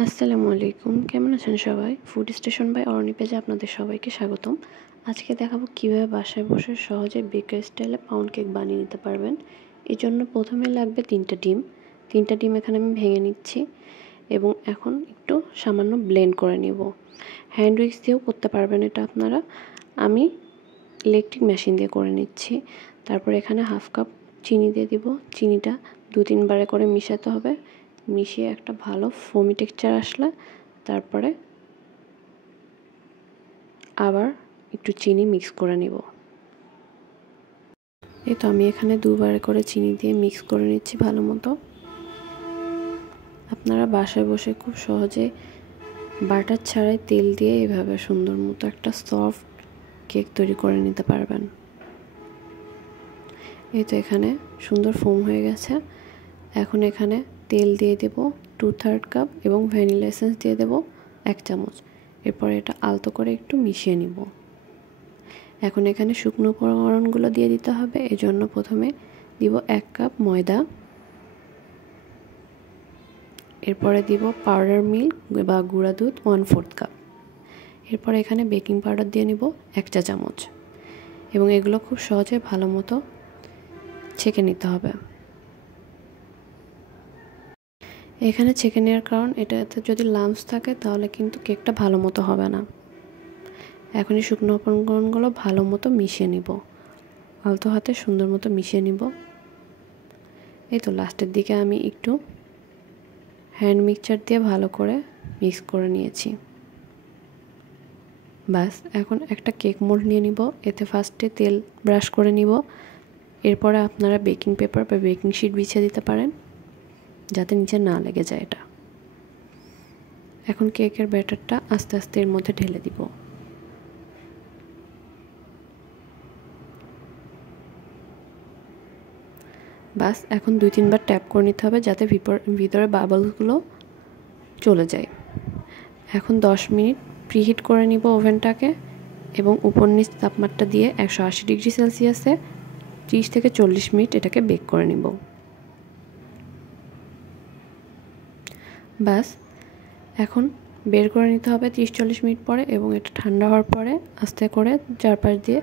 আসসালামু আলাইকুম, কেমন আছেন সবাই? ফুড স্টেশন বাই অরণি পেজে আপনাদের সবাইকে স্বাগতম। আজকে দেখাবো কিভাবে বাসায় বসে সহজে বেকারি স্টাইলে পাউন্ড কেক বানিয়ে নিতে পারবেন। এই জন্য প্রথমে লাগবে 3টা ডিম। 3টা ডিম এখানে আমি ভেঙে নিচ্ছি এবং এখন একটু সামান্য ব্লেন্ড করে নিব। হ্যান্ড উইক্স দিয়েও করতে পারবেন এটা আপনারা। আমি ইলেকট্রিক মেশিন দিয়ে করে নিচ্ছি। তারপর এখানে হাফ কাপ চিনি দিয়ে দিব। চিনিটা 2-3 বারে করে মিশাতে হবে। মিশিয়ে একটা ভালো ফোমি টেক্সচার আসলে তারপরে আবার একটু চিনি মিক্স করে নিব। এই তো আমি এখানে 2 বারে করে চিনি দিয়ে মিক্স করে নিচ্ছি ভালো মতো। আপনারা বাসায় বসে খুব সহজে বাটার ছাড়াই তেল দিয়ে এভাবে সুন্দর মতো একটা সফট কেক তৈরি করে নিতে পারবেন। এই তো এখানে সুন্দর ফোম হয়ে গেছে। এখন এখানে তেল দিয়ে দেব 2/3 কাপ এবং ভ্যানিলা এসেন্স দিয়ে দেব 1 চামচ। এরপর এটা আলতো করে একটু মিশিয়ে নিব। এখন এখানে শুকনো উপকরণগুলো দিয়ে দিতে হবে। এজন্য প্রথমে দিব 1 কাপ ময়দা, এরপরে দিব পাউডার মিল্ক বা গুঁড়া দুধ 1/4 কাপ। এরপর এখানে বেকিং পাউডার দিয়ে নিব 1 চা চামচ এবং এগুলো খুব সহজে ভালো মতো ছেঁকে নিতে হবে। এখানে ছেঁকে নেওয়ার কারণ এটাতে যদি লাম্পস থাকে তাহলে কিন্তু কেকটা ভালো মতো হবে না। এখন এই শুকনো উপকরণগুলো ভালো মতো মিশিয়ে নিব, আলতো হাতে সুন্দর মতো মিশিয়ে নিব। এই তো লাস্টের দিকে আমি একটু হ্যান্ড মিক্সচার দিয়ে ভালো করে মিক্স করে নিয়েছি। বাস এখন একটা কেক মোল্ড নিয়ে নিব। এতে ফার্স্টে তেল ব্রাশ করে নিব। এরপরে আপনারা বেকিং পেপার বা বেকিং শিট বিছিয়ে দিতে পারেন যাতে নিচে না লেগে যায় এটা। এখন কেকের ব্যাটারটা আস্তে আস্তে এর মধ্যে ঢেলে দিব। বাস এখন 2-3 বার ট্যাপ করে নিতে হবে যাতে ভিতরে বাবলসগুলো চলে যায়। এখন 10 মিনিট প্রিহিট করে নিব ওভেনটাকে এবং উপর নিচ তাপমাত্রা দিয়ে 180 ডিগ্রি সেলসিয়াসে 30 থেকে 40 মিনিট এটাকে বেক করে নিব। বাস এখন বের করে নিতে হবে 30-40 মিনিট পরে এবং এটা ঠান্ডা হওয়ার পরে আস্তে করে চারপাশ দিয়ে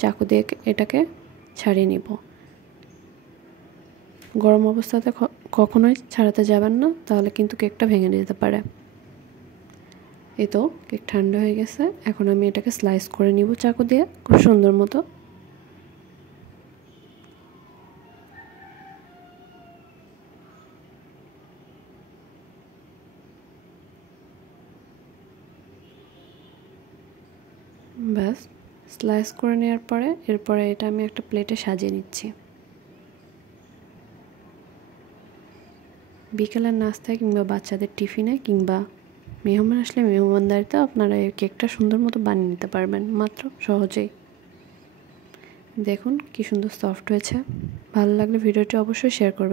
চাকু দিয়ে এটাকে ছাড়িয়ে নিব। গরম অবস্থাতে কখনোই ছাড়াতে যাবেন না, তাহলে কিন্তু কেকটা ভেঙে যেতে পারে। এই তো কেক ঠান্ডা হয়ে গেছে। এখন আমি এটাকে স্লাইস করে নিব চাকু দিয়ে খুব সুন্দর মতো। ব্যাস স্লাইস করে নেওয়ার পরে এরপরে এটা আমি একটা প্লেটে সাজিয়ে নিচ্ছি। বিকেলের নাস্তায় কিংবা বাচ্চাদের টিফিনে কিংবা মেহমান আসলে মেহমানদারিতে আপনারা এই কেকটা সুন্দর মতো বানিয়ে নিতে পারবেন মাত্র সহজেই। দেখুন কি সুন্দর সফট হয়েছে। ভালো লাগলে ভিডিওটি অবশ্যই শেয়ার করবেন।